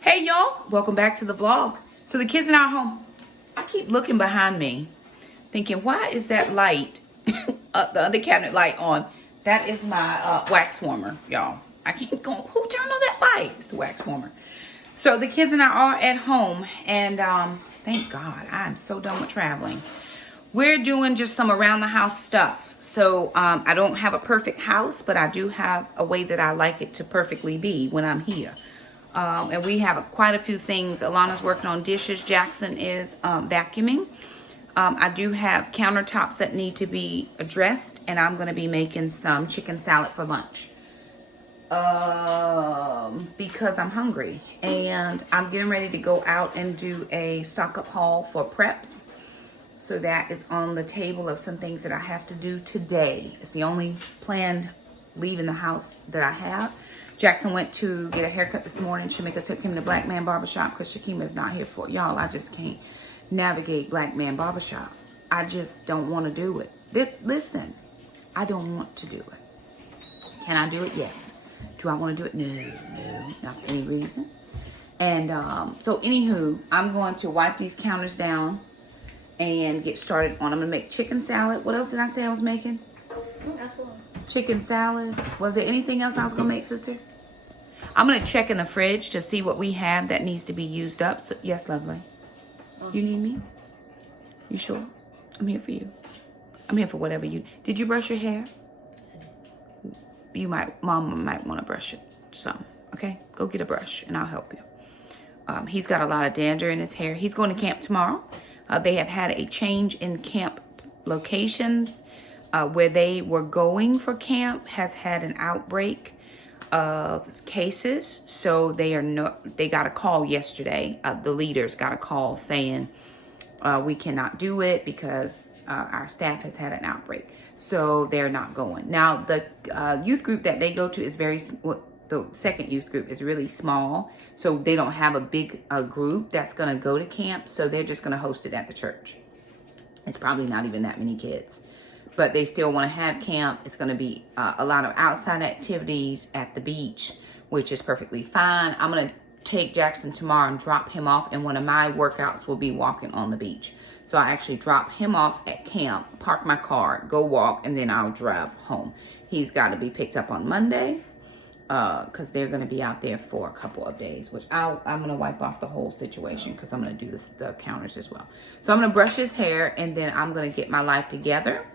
Hey y'all, welcome back to the vlog. So the kids in our home, I keep looking behind me thinking, why is that light, the other cabinet light on? That is my wax warmer, y'all. I keep going, who turned on that light? It's the wax warmer. So the kids and I are at home, and thank God, I'm so done with traveling. We're doing just some around the house stuff. So I don't have a perfect house, but I do have a way that I like it to perfectly be when I'm here. And we have quite a few things. Alana's working on dishes. Jackson is vacuuming. I do have countertops that need to be addressed, and I'm going to be making some chicken salad for lunch. Because I'm hungry, and I'm getting ready to go out and do a stock up haul for preps. So that is on the table of some things that I have to do today. It's the only planned leaving the house that I have. Jackson went to get a haircut this morning. Shamika took him to Black Man Barbershop because Shakema is not here for it. Y'all, I just can't navigate Black Man Barbershop. I just don't want to do it. Listen, I don't want to do it. Can I do it? Yes. Do I want to do it? No, not for any reason. And so anywho, I'm going to wipe these counters down and get started on. I'm going to make chicken salad. What else did I say I was making? Chicken salad. Was there anything else I was going to make, sister? I'm going to check in the fridge to see what we have that needs to be used up. So, yes, lovely. You need me? You sure? I'm here for you. I'm here for whatever you... Did you brush your hair? Mom might want to brush it some. Okay? Go get a brush and I'll help you. He's got a lot of dander in his hair. He's going to camp tomorrow. They have had a change in camp locations. Where they were going for camp has had an outbreak of cases. So they got a call yesterday. The leaders got a call saying we cannot do it because our staff has had an outbreak. So they're not going. Now the youth group that they go to is the second youth group is really small. So they don't have a big group that's going to go to camp. So they're just going to host it at the church. It's probably not even that many kids. But they still want to have camp. It's going to be a lot of outside activities at the beach, which is perfectly fine. I'm going to take Jackson tomorrow and drop him off. And one of my workouts will be walking on the beach. So I actually drop him off at camp, park my car, go walk, and then I'll drive home. He's got to be picked up on Monday because they're going to be out there for a couple of days, which I'm going to wipe off the whole situation because I'm going to do the counters as well. So I'm going to brush his hair, and then I'm going to get my life together.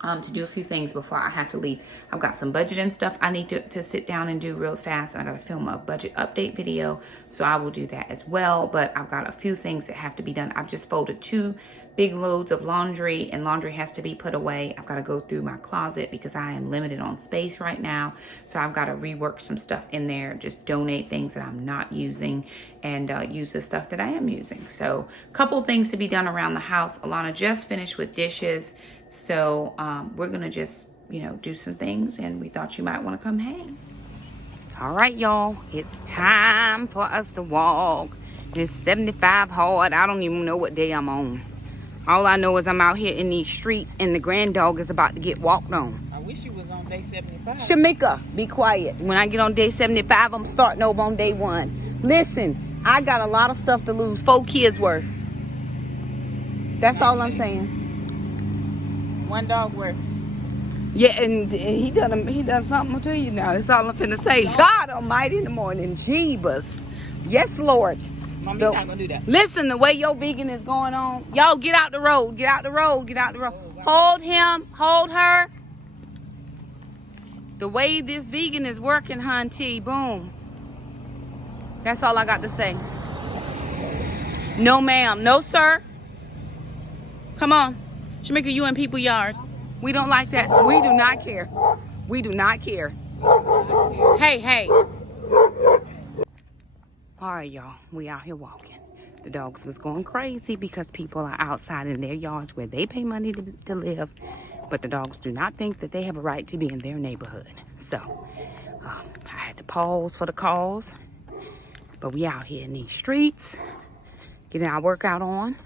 To do a few things before I have to leave. I've got some budgeting stuff I need to sit down and do real fast. And I got to film a budget update video. So I will do that as well. But I've got a few things that have to be done. I've just folded 2 big loads of laundry, and laundry has to be put away. I've got to go through my closet because I am limited on space right now. So I've got to rework some stuff in there, just donate things that I'm not using and use the stuff that I am using. So a couple things to be done around the house. Alana just finished with dishes. So we're going to just, do some things, and we thought you might want to come hang. All right, y'all. It's time for us to walk. It's 75 hard. I don't even know what day I'm on. All I know is I'm out here in these streets, and the grand dog is about to get walked on. I wish you was on day 75. Shamika, be quiet. When I get on day 75, I'm starting over on day 1. Listen, I got a lot of stuff to lose. 4 kids worth. That's all I'm saying. 1 dog worth. Yeah, and he done something to you now. That's all I'm finna say. God Almighty in the morning. Jeebus. Yes, Lord. Mom, you're not gonna do that. Listen, the way your vegan is going on. Y'all get out the road. Get out the road. Get out the road. Hold him. Hold her. The way this vegan is working, hunty. Boom. That's all I got to say. No, ma'am. No, sir. Come on. Shamika, you in people's yard. We don't like that. We do not care. We do not care. Hey. All right, y'all. We out here walking. The dogs was going crazy because people are outside in their yards where they pay money to live. But the dogs do not think that they have a right to be in their neighborhood. So, I had to pause for the cause. But we out here in these streets, getting our workout on.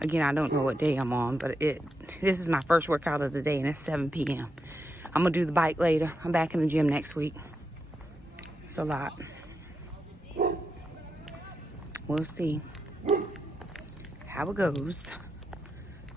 Again, I don't know what day I'm on, but this is my first workout of the day, and it's 7 p.m. I'm going to do the bike later. I'm back in the gym next week. It's a lot. We'll see how it goes.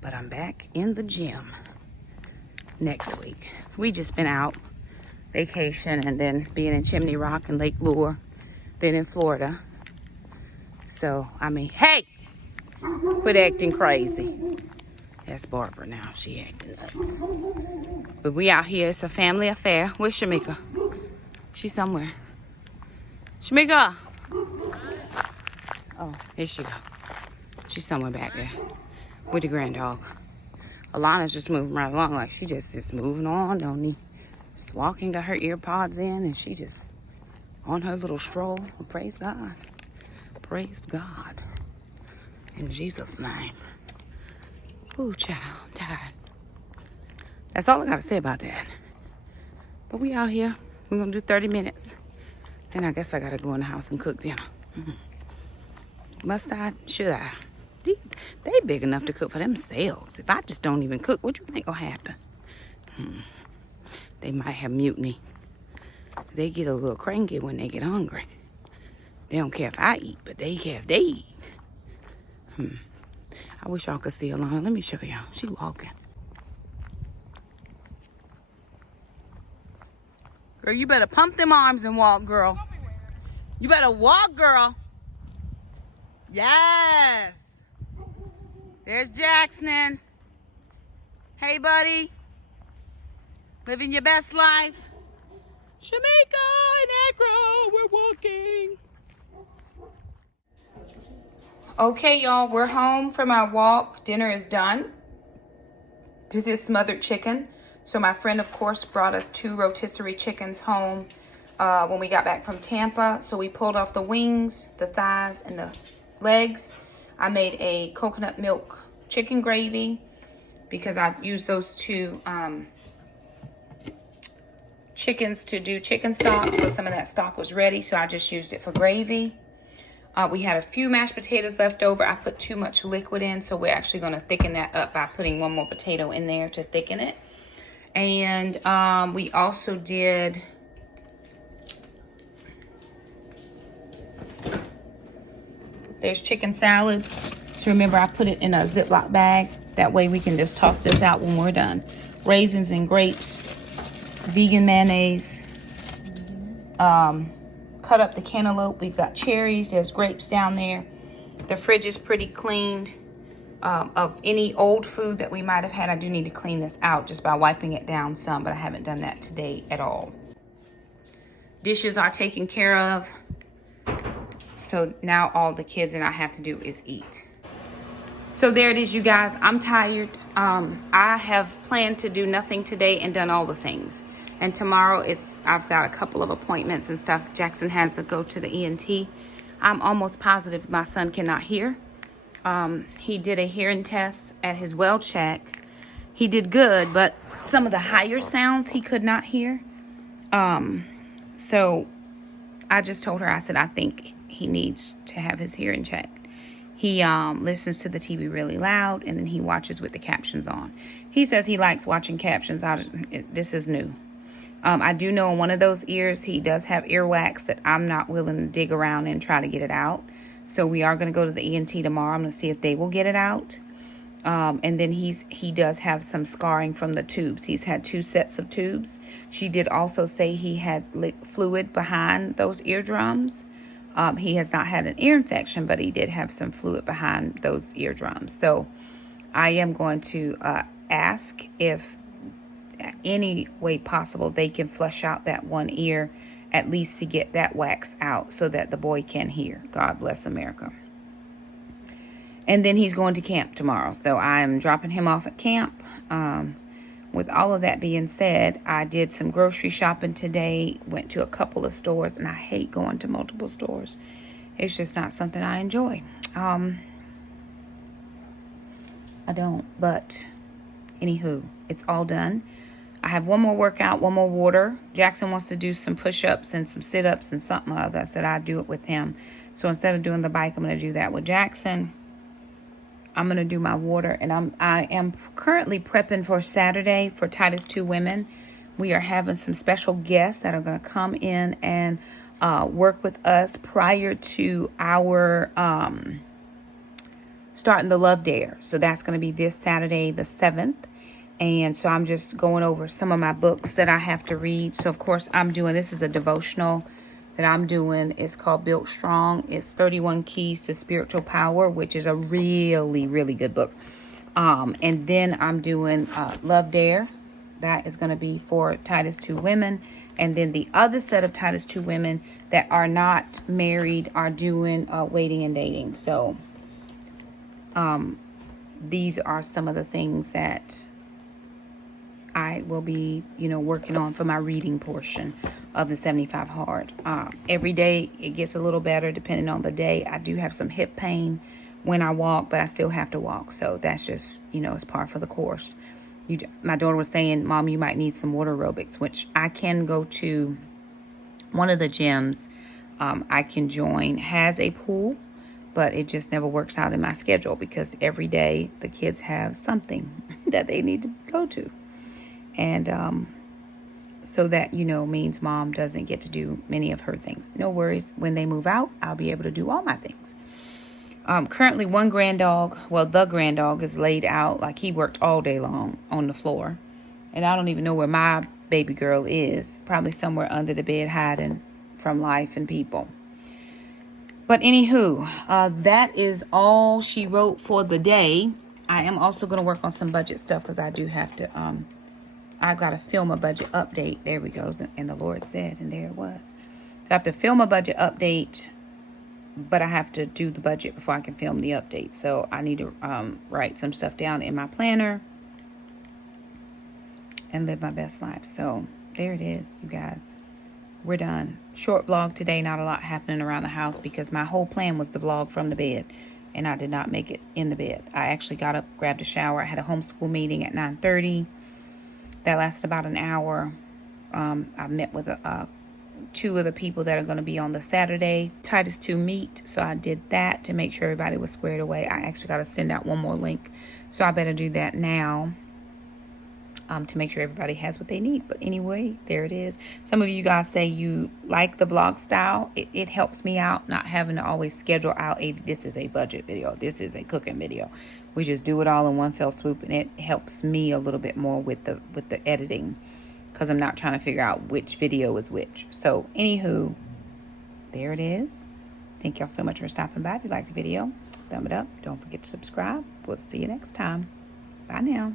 But I'm back in the gym next week. We just been out vacation and then being in Chimney Rock and Lake Lure, then in Florida. So, I mean, hey! Quit acting crazy. That's Barbara now. She acting nuts. But we out here. It's a family affair. Where's Shamika? She's somewhere. Shamika! Oh, here she go. She's somewhere back there with the grand dog. Alana's just moving right along like she just moving on, don't he? Just walking, got her ear pods in, and she just on her little stroll. Praise God. Praise God. In Jesus' name. Ooh, child, I'm tired. That's all I gotta say about that. But we out here. We're gonna do 30 minutes. Then I guess I gotta go in the house and cook dinner. Must I? Should I? They big enough to cook for themselves. If I just don't even cook, what you think will happen? They might have mutiny. They get a little cranky when they get hungry. They don't care if I eat, but they care if they eat. I wish y'all could see Alana. Let me show y'all. She walking. Girl, you better pump them arms and walk, girl. You better walk, girl. Yes. There's Jackson. Hey, buddy. Living your best life. Shamika and Acro, we're walking. Okay, y'all, we're home from our walk. Dinner is done. This is smothered chicken. So my friend, of course, brought us 2 rotisserie chickens home when we got back from Tampa. So we pulled off the wings, the thighs, and the legs. I made a coconut milk chicken gravy because I used those 2 chickens to do chicken stock. So some of that stock was ready, so I just used it for gravy. We had a few mashed potatoes left over. I put too much liquid in, so we're actually going to thicken that up by putting 1 more potato in there to thicken it. And we also did there's chicken salad. So remember, I put it in a Ziploc bag. That way we can just toss this out when we're done. Raisins and grapes, vegan mayonnaise, cut up the cantaloupe. We've got cherries. There's grapes down there. The fridge is pretty cleaned. Of any old food that we might have had, I do need to clean this out just by wiping it down some, but I haven't done that today at all. Dishes are taken care of. So now all the kids and I have to do is eat. So there it is, you guys. I'm tired. I have planned to do nothing today and done all the things. And tomorrow I've got a couple of appointments and stuff. Jackson has to go to the ENT. I'm almost positive my son cannot hear. He did a hearing test at his well check. He did good, but some of the higher sounds he could not hear. So I just told her, I said, I think he needs to have his hearing checked. He listens to the TV really loud, and then he watches with the captions on. He says he likes watching captions. This is new. I do know in one of those ears, he does have earwax that I'm not willing to dig around and try to get it out. So we are going to go to the ENT tomorrow. I'm going to see if they will get it out. And then he does have some scarring from the tubes. He's had 2 sets of tubes. She did also say he had fluid behind those eardrums. He has not had an ear infection, but he did have some fluid behind those eardrums. So I am going to ask if any way possible they can flush out that one ear, at least to get that wax out so that the boy can hear. God bless America. And then he's going to camp tomorrow. So I'm dropping him off at camp. With all of that being said, I did some grocery shopping today, went to a couple of stores, and I hate going to multiple stores. It's just not something I enjoy. I don't, but anywho, it's all done. I have 1 more workout, 1 more water. Jackson wants to do some push-ups and some sit-ups and something other. I said I'd do it with him. So instead of doing the bike, I'm going to do that with Jackson. I'm going to do my water, and I am currently prepping for Saturday for Titus 2 Women. We are having some special guests that are going to come in and work with us prior to our starting the Love Dare. So that's going to be this Saturday, the 7th. And so I'm just going over some of my books that I have to read. So, of course, this is a devotional that I'm doing. It's called Built Strong. It's 31 Keys to Spiritual Power, which is a really, really good book. And then I'm doing Love Dare. That is going to be for Titus 2 women. And then the other set of Titus 2 women that are not married are doing waiting and dating. So these are some of the things that I will be, working on for my reading portion of the 75 Hard. Every day it gets a little better depending on the day. I do have some hip pain when I walk, but I still have to walk. So that's just, it's par for the course. My daughter was saying, Mom, you might need some water aerobics, which I can go to one of the gyms I can join has a pool, but it just never works out in my schedule because every day the kids have something that they need to go to. And so that, means Mom doesn't get to do many of her things. No worries. When they move out, I'll be able to do all my things. Currently, the grand dog is laid out like he worked all day long on the floor. And I don't even know where my baby girl is. Probably somewhere under the bed hiding from life and people. But anywho, that is all she wrote for the day. I am also going to work on some budget stuff because I do have to, I've got to film a budget update. There we go. And the Lord said, and there it was. So I have to film a budget update, but I have to do the budget before I can film the update. So I need to write some stuff down in my planner and live my best life. So there it is, you guys. We're done. Short vlog today. Not a lot happening around the house because my whole plan was to vlog from the bed. And I did not make it in the bed. I actually got up, grabbed a shower. I had a homeschool meeting at 9:30. That lasted about an hour. I met with two of the people that are going to be on the Saturday Titus 2 meet. So I did that to make sure everybody was squared away. I actually got to send out one more link. So I better do that now to make sure everybody has what they need. But anyway, there it is. Some of you guys say you like the vlog style. It helps me out not having to always schedule out this is a budget video. This is a cooking video. We just do it all in one fell swoop, and it helps me a little bit more with the editing because I'm not trying to figure out which video is which. So anywho, there it is. Thank y'all so much for stopping by. If you liked the video, thumb it up. Don't forget to subscribe. We'll see you next time. Bye now.